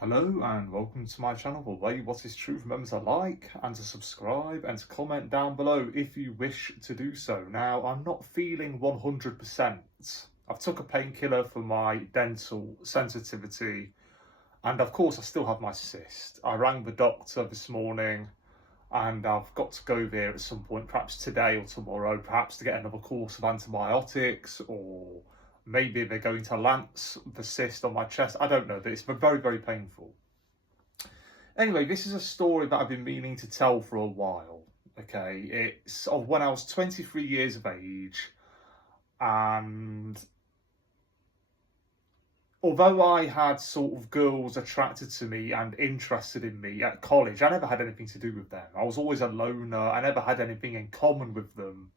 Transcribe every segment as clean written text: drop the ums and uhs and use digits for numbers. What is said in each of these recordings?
Hello and welcome to my channel for Way What Is Truth. Remember to like and to subscribe and to comment down below if you wish to do so. Now, I'm not feeling 100%. I've took a painkiller for my dental sensitivity and of course I still have my cyst. I rang the doctor this morning and I've got to go there at some point, perhaps today or tomorrow, perhaps to get another course of antibiotics, or maybe they're going to lance the cyst on my chest. I don't know, but it's very, very painful. Anyway, this is a story that I've been meaning to tell for a while. Okay, it's of when I was 23 years of age, and although I had sort of girls attracted to me and interested in me at college, I never had anything to do with them. I was always a loner. I never had anything in common with them.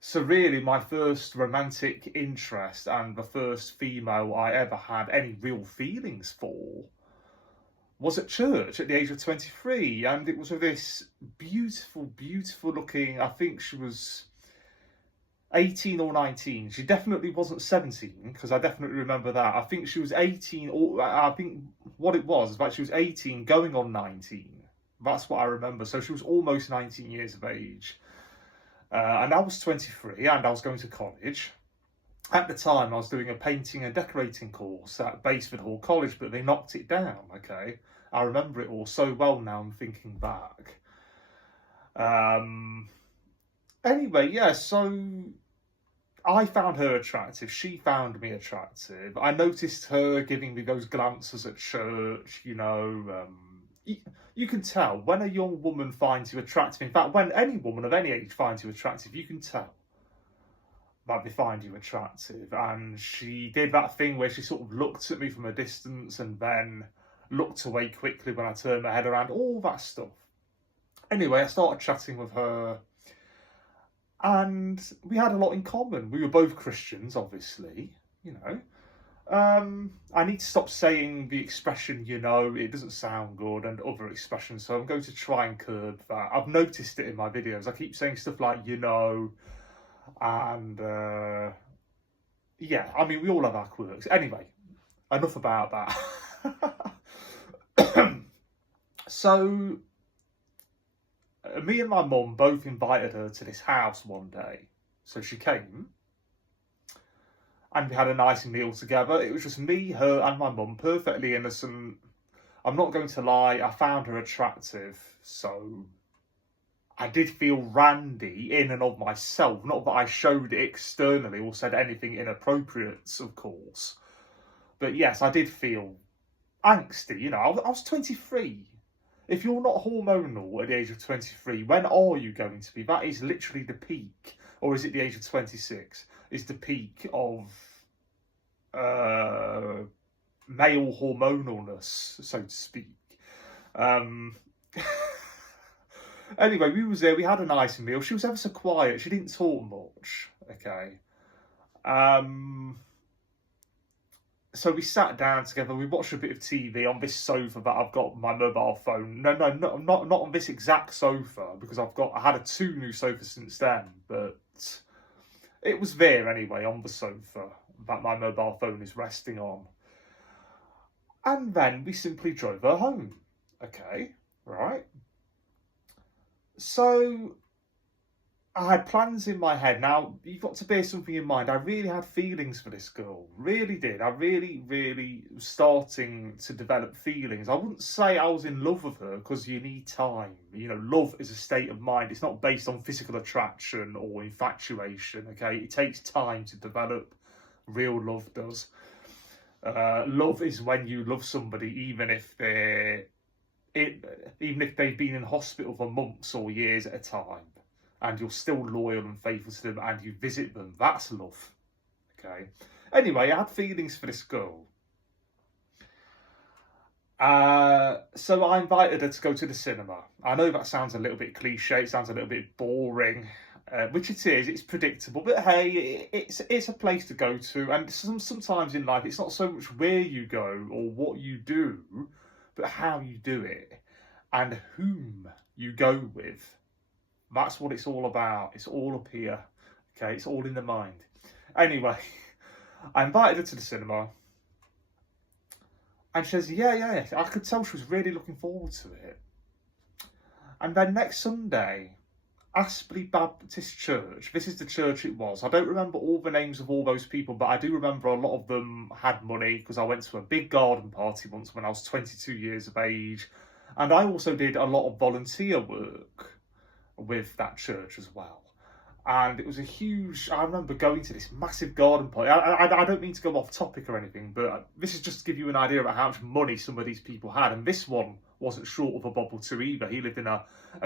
So really, my first romantic interest and the first female I ever had any real feelings for was at church at the age of 23. And it was with this beautiful, beautiful looking, I think she was 18 or 19. She definitely wasn't 17, because I definitely remember that. I think she was 18, or I think what it was that she was 18 going on 19. That's what I remember. So she was almost 19 years of age. And I was 23 and I was going to college. At the time, I was doing a painting and decorating course at Basford Hall College, but they knocked it down, okay? I remember it all so well now I'm thinking back. Anyway, yeah, so I found her attractive. She found me attractive. I noticed her giving me those glances at church, you can tell when a young woman finds you attractive. In fact, when any woman of any age finds you attractive, you can tell that they find you attractive. And she did that thing where she sort of looked at me from a distance and then looked away quickly when I turned my head around, all that stuff. Anyway, I started chatting with her and we had a lot in common. We were both Christians, obviously, I need to stop saying the expression, it doesn't sound good, and other expressions, so I'm going to try and curb that. I've noticed it in my videos. I keep saying stuff like, and yeah, I mean, we all have our quirks. Anyway, enough about that. So, me and my mum both invited her to this house one day. So she came, and we had a nice meal together. It was just me, her, and my mum, perfectly innocent. I'm not going to lie, I found her attractive, so I did feel randy in and of myself. Not that I showed it externally or said anything inappropriate, of course. But yes, I did feel angsty, I was 23. If you're not hormonal at the age of 23, when are you going to be? That is literally the peak. Or is it the age of 26? Is the peak of male hormonalness, so to speak. Anyway, we was there, we had a nice meal. She was ever so quiet, she didn't talk much, okay. So we sat down together, we watched a bit of TV on this sofa that I've got my mobile phone. No, not on this exact sofa, because I had 2 new sofas since then, but it was there anyway, on the sofa that my mobile phone is resting on. And then we simply drove her home. Okay, right. So I had plans in my head. Now, you've got to bear something in mind. I really had feelings for this girl. Really did. I really was starting to develop feelings. I wouldn't say I was in love with her, because you need time. Love is a state of mind. It's not based on physical attraction or infatuation, okay? It takes time to develop. Real love does. Love is when you love somebody, even if they've been in hospital for months or years at a time, and you're still loyal and faithful to them, and you visit them. That's love. Okay. Anyway, I had feelings for this girl. So I invited her to go to the cinema. I know that sounds a little bit cliche. It sounds a little bit boring, which it is. It's predictable, but hey, it's a place to go to. And sometimes in life, it's not so much where you go or what you do, but how you do it and whom you go with. That's what it's all about. It's all up here. Okay, it's all in the mind. Anyway, I invited her to the cinema. And she says, yeah, I could tell she was really looking forward to it. And then next Sunday, Aspley Baptist Church, this is the church it was. I don't remember all the names of all those people, but I do remember a lot of them had money, because I went to a big garden party once when I was 22 years of age. And I also did a lot of volunteer work with that church as well. And it was a huge, I remember going to this massive garden party. I don't mean to go off topic or anything, but this is just to give you an idea about how much money some of these people had. And this one wasn't short of a bubble too either. He lived in a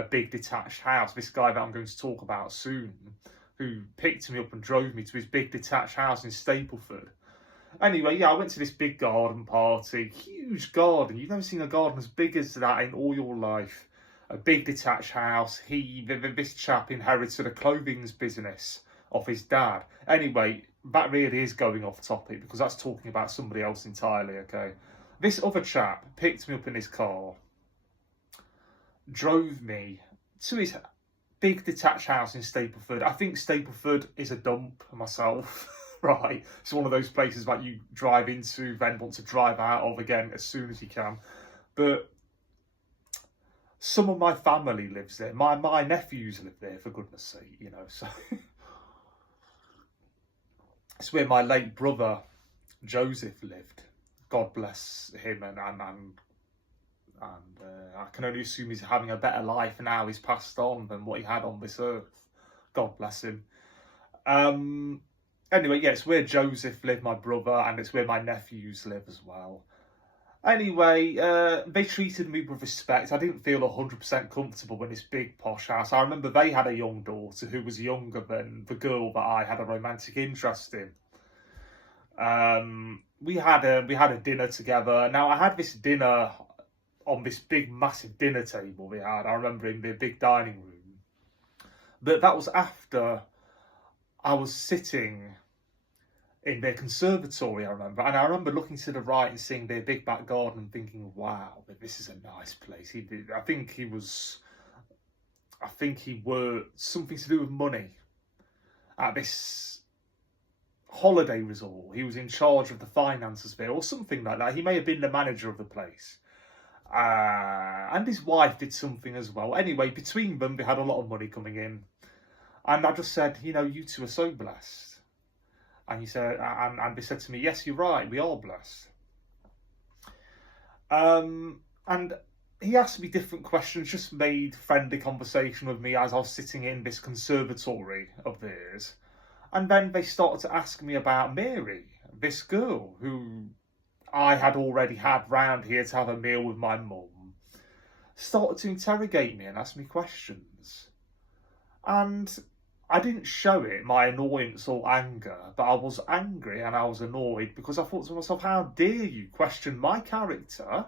big detached house. This guy that I'm going to talk about soon, who picked me up and drove me to his big detached house in Stapleford. Anyway, yeah, I went to this big garden party, huge garden. You've never seen a garden as big as that in all your life. A big detached house. This chap inherited a clothing business off his dad. Anyway, that really is going off topic, because that's talking about somebody else entirely, okay? This other chap picked me up in his car, drove me to his big detached house in Stapleford. I think Stapleford is a dump myself, right? It's one of those places that you drive into, then want to drive out of again as soon as you can. But some of my family lives there. My nephews live there, for goodness sake, you know. So it's where my late brother Joseph lived. God bless him, and I can only assume he's having a better life now. He's passed on than what he had on this earth. God bless him. Anyway, yeah, it's where Joseph lived, my brother, and it's where my nephews live as well. Anyway, they treated me with respect. I didn't feel 100% comfortable in this big posh house. I remember they had a young daughter who was younger than the girl that I had a romantic interest in. We had a dinner together. Now, I had this dinner on this big, massive dinner table we had. I remember in the big dining room. But that was after I was sitting in their conservatory, I remember. And I remember looking to the right and seeing their big back garden and thinking, wow, this is a nice place. I think he worked something to do with money at this holiday resort. He was in charge of the finances there or something like that. He may have been the manager of the place. And his wife did something as well. Anyway, between them, they had a lot of money coming in. And I just said, you know, you two are so blessed. And he said, and they said to me, yes, you're right, we are blessed. And he asked me different questions, just made friendly conversation with me as I was sitting in this conservatory of theirs. And then they started to ask me about Mary, this girl who I had already had round here to have a meal with my mum. Started to interrogate me and ask me questions. And I didn't show it, my annoyance or anger, but I was angry and I was annoyed because I thought to myself, how dare you question my character?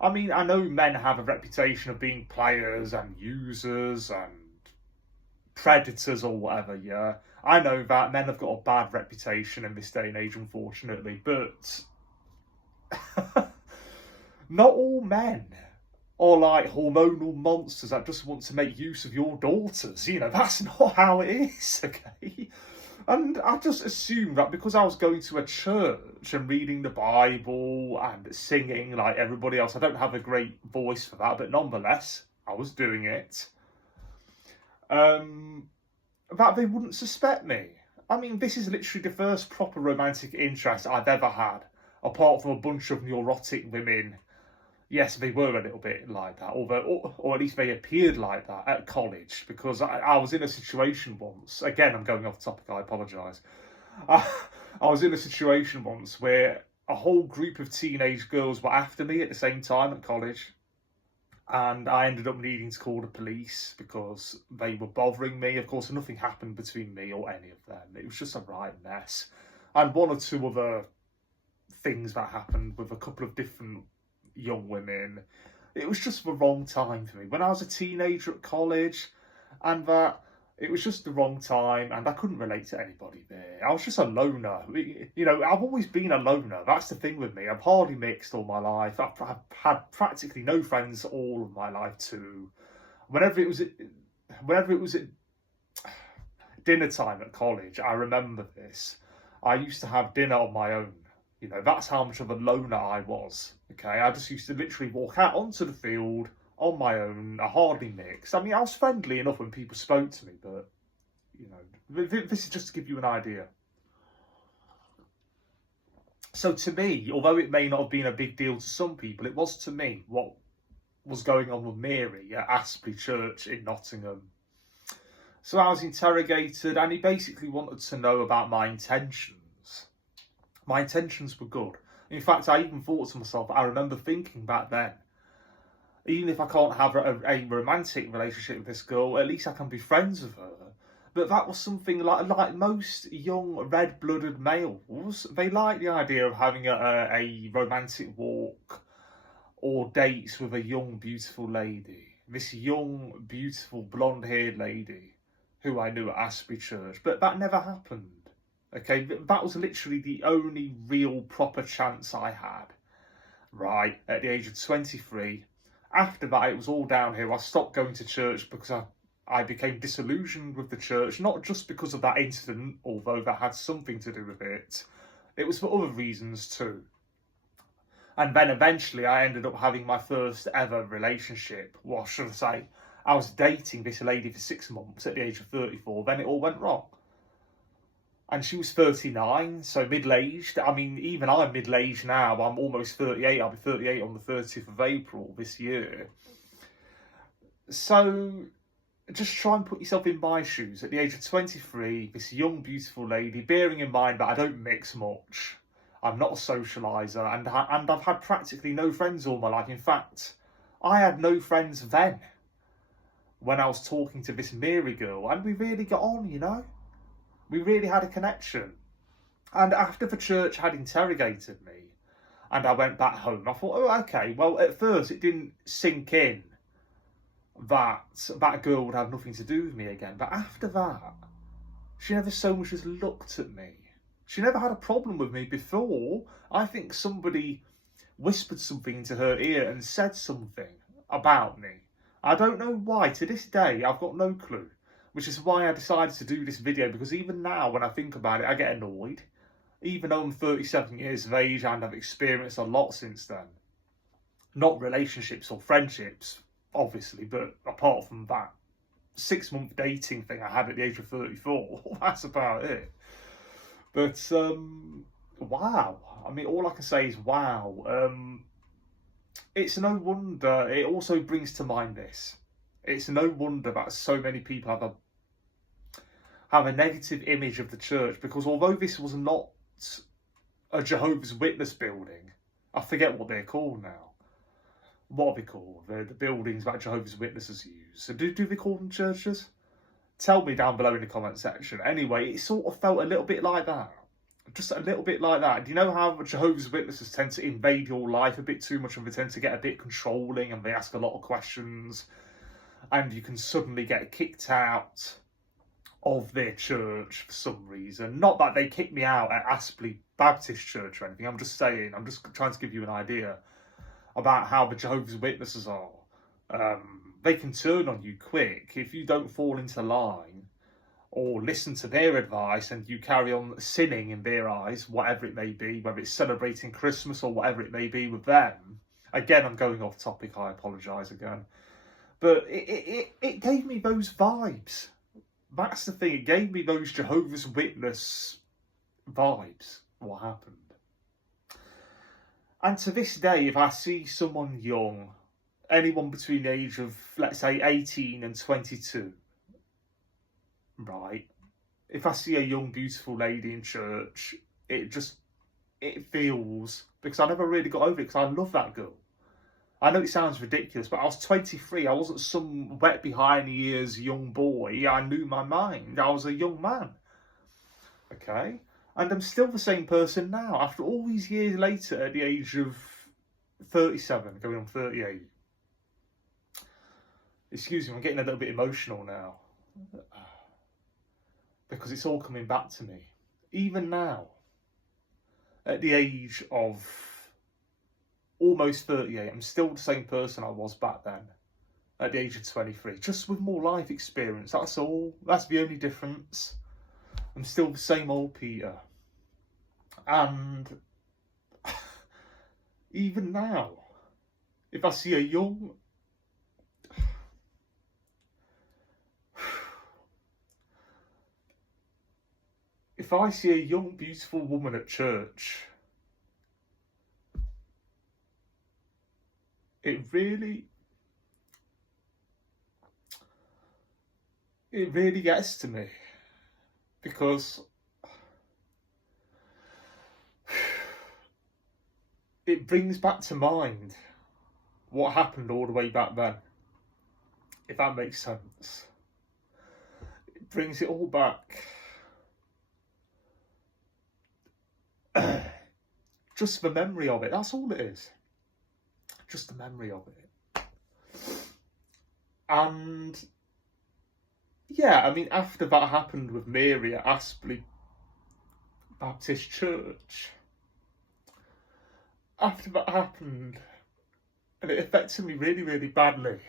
I mean, I know men have a reputation of being players and users and predators or whatever, yeah. I know that men have got a bad reputation in this day and age, unfortunately, but not all men are like hormonal monsters that just want to make use of your daughters. You know, that's not how it is, okay? And I just assumed that because I was going to a church and reading the Bible and singing like everybody else, I don't have a great voice for that, but nonetheless, I was doing it, that they wouldn't suspect me. I mean, this is literally the first proper romantic interest I've ever had, apart from a bunch of neurotic women. Yes, they were a little bit like that, or at least they appeared like that at college, because I was in a situation once, again, I'm going off topic, I apologise. I was in a situation once where a whole group of teenage girls were after me at the same time at college, and I ended up needing to call the police because they were bothering me. Of course, nothing happened between me or any of them. It was just a right mess. And one or two other things that happened with a couple of different young women. It was just the wrong time for me. When I was a teenager at college, and that it was just the wrong time, and I couldn't relate to anybody there. I was just a loner. You know, I've always been a loner. That's the thing with me. I've hardly mixed all my life. I've had practically no friends all of my life too. Whenever it was at dinner time at college, I remember this. I used to have dinner on my own. You know, that's how much of a loner I was. Okay, I just used to literally walk out onto the field on my own. I hardly mixed. I mean, I was friendly enough when people spoke to me, but, you know, this is just to give you an idea. So to me, although it may not have been a big deal to some people, it was to me what was going on with Mary at Aspley Church in Nottingham. So I was interrogated, and he basically wanted to know about my intentions. My intentions were good. In fact, I even thought to myself, I remember thinking back then, even if I can't have a romantic relationship with this girl, at least I can be friends with her. But that was something like most young red-blooded males, they like the idea of having a romantic walk or dates with a young, beautiful lady. This young, beautiful, blonde-haired lady who I knew at Aspley Church. But that never happened. Okay, that was literally the only real proper chance I had, right, at the age of 23. After that, it was all downhill. I stopped going to church because I became disillusioned with the church, not just because of that incident, although that had something to do with it. It was for other reasons too. And then eventually I ended up having my first ever relationship. What should I say? I was dating this lady for 6 months at the age of 34. Then it all went wrong. And she was 39, so middle-aged. I mean, even I'm middle-aged now. I'm almost 38. I'll be 38 on the 30th of April this year. So just try and put yourself in my shoes. At the age of 23, this young, beautiful lady, bearing in mind that I don't mix much. I'm not a socialiser, and I've had practically no friends all my life. In fact, I had no friends then when I was talking to this Mary girl, and we really got on, you know. We really had a connection. And after the church had interrogated me and I went back home, I thought, oh, okay, well, at first it didn't sink in that that girl would have nothing to do with me again. But after that, she never so much as looked at me. She never had a problem with me before. I think somebody whispered something into her ear and said something about me. I don't know why. To this day, I've got no clue. Which is why I decided to do this video, because even now, when I think about it, I get annoyed. Even though I'm 37 years of age and I've experienced a lot since then. Not relationships or friendships, obviously, but apart from that 6-month dating thing I had at the age of 34, that's about it. But, wow. I mean, all I can say is wow. It's no wonder. It also brings to mind this. It's no wonder that so many people have a negative image of the church, because although this was not a Jehovah's Witness building, I forget what they're called now. What are they called? The buildings that Jehovah's Witnesses use. So do they call them churches? Tell me down below in the comment section. Anyway, it sort of felt a little bit like that. Just a little bit like that. Do you know how Jehovah's Witnesses tend to invade your life a bit too much, and they tend to get a bit controlling and they ask a lot of questions? And you can suddenly get kicked out of their church for some reason. Not that they kicked me out at Aspley Baptist Church or anything. I'm just saying, I'm just trying to give you an idea about how the Jehovah's Witnesses are. They can turn on you quick if you don't fall into line or listen to their advice, and you carry on sinning in their eyes, whatever it may be, whether it's celebrating Christmas or whatever it may be with them. Again, I'm going off topic. I apologise again. But it gave me those vibes. That's the thing. It gave me those Jehovah's Witness vibes. What happened? And to this day, if I see someone young, anyone between the age of, let's say, 18 and 22, right? If I see a young, beautiful lady in church, it feels, because I never really got over it, because I love that girl. I know it sounds ridiculous, but I was 23. I wasn't some wet behind the ears young boy. I knew my mind. I was a young man. Okay? And I'm still the same person now. After all these years later, at the age of 37, going on 38. Excuse me, I'm getting a little bit emotional now. Because it's all coming back to me. Even now, at the age of almost 38, I'm still the same person I was back then, at the age of 23, just with more life experience, that's all. That's the only difference. I'm still the same old Peter. And Even now, if I see a young... If I see a young, beautiful woman at church, it really gets to me, because it brings back to mind what happened all the way back then, if that makes sense. It brings it all back. Just the memory of it, that's all it is. Just the memory of it. And yeah, I mean, after that happened with Mary at Aspley Baptist Church, after that happened, and it affected me really, really badly,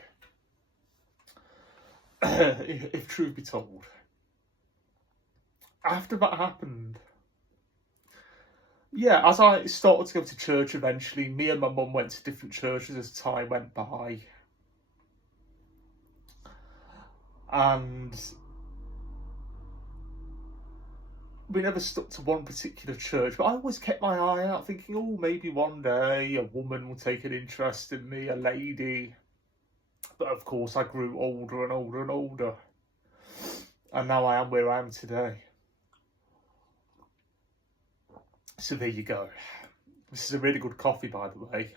if truth be told. After that happened, yeah, as I started to go to church eventually, me and my mum went to different churches as time went by. And we never stuck to one particular church, but I always kept my eye out, thinking, oh, maybe one day a woman will take an interest in me, a lady. But of course, I grew older and older and older. And now I am where I am today. So there you go. This is a really good coffee, by the way.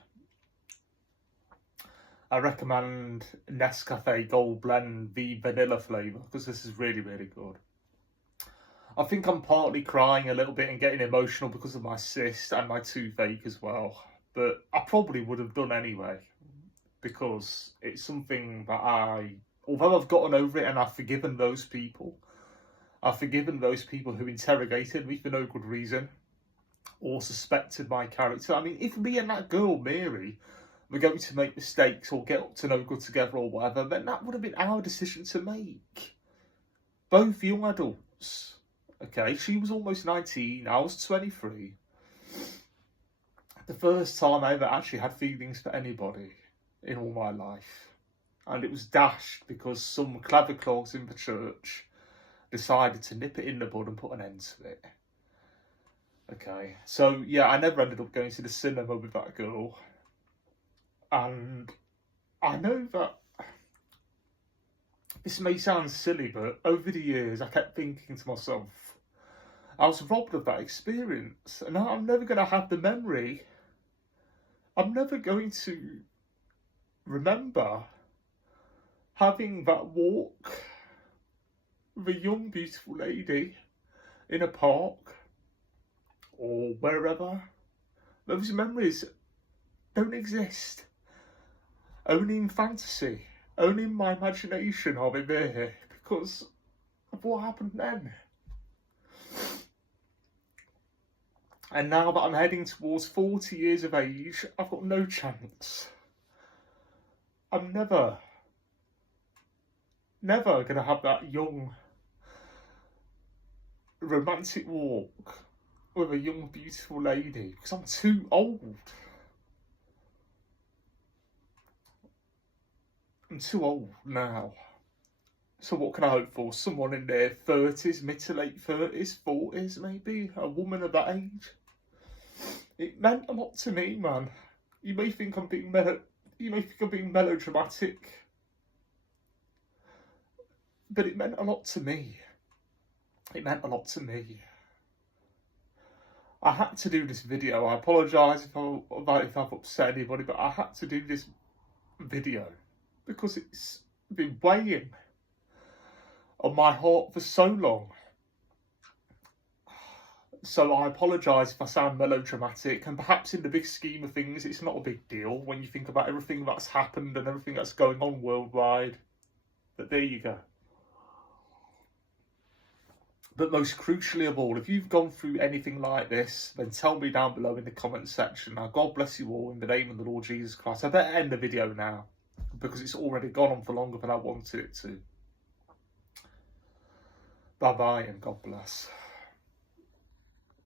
I recommend Nescafe Gold Blend, the vanilla flavour, because this is really, really good. I think I'm partly crying a little bit and getting emotional because of my cyst and my toothache as well. But I probably would have done anyway, because it's something that although I've gotten over it and I've forgiven those people who interrogated me for no good reason, or suspected my character. I mean, if me and that girl, Mary, were going to make mistakes or get up to no good together or whatever, then that would have been our decision to make. Both young adults. Okay, she was almost 19, I was 23. The first time I ever actually had feelings for anybody in all my life. And it was dashed because some clever clogs in the church decided to nip it in the bud and put an end to it. Okay, so yeah, I never ended up going to the cinema with that girl. And I know that this may sound silly, but over the years I kept thinking to myself, I was robbed of that experience, and now I'm never going to have the memory. I'm never going to remember having that walk with a young, beautiful lady in a park or wherever. Those memories don't exist. Only in fantasy, only in my imagination are they there because of what happened then. And now that I'm heading towards 40 years of age, I've got no chance. I'm never going to have that young, romantic walk with a young, beautiful lady because I'm too old. I'm too old now. So what can I hope for? Someone in their 30s, mid to late 30s, 40s maybe? A woman of that age? It meant a lot to me, man. You may think I'm being melodramatic. But it meant a lot to me. It meant a lot to me. I had to do this video. I apologise if I've upset anybody, but I had to do this video because it's been weighing on my heart for so long. So I apologise if I sound melodramatic, and perhaps in the big scheme of things it's not a big deal when you think about everything that's happened and everything that's going on worldwide. But there you go. But most crucially of all, if you've gone through anything like this, then tell me down below in the comments section. Now, God bless you all in the name of the Lord Jesus Christ. I better end the video now because it's already gone on for longer than I wanted it to. Bye-bye and God bless.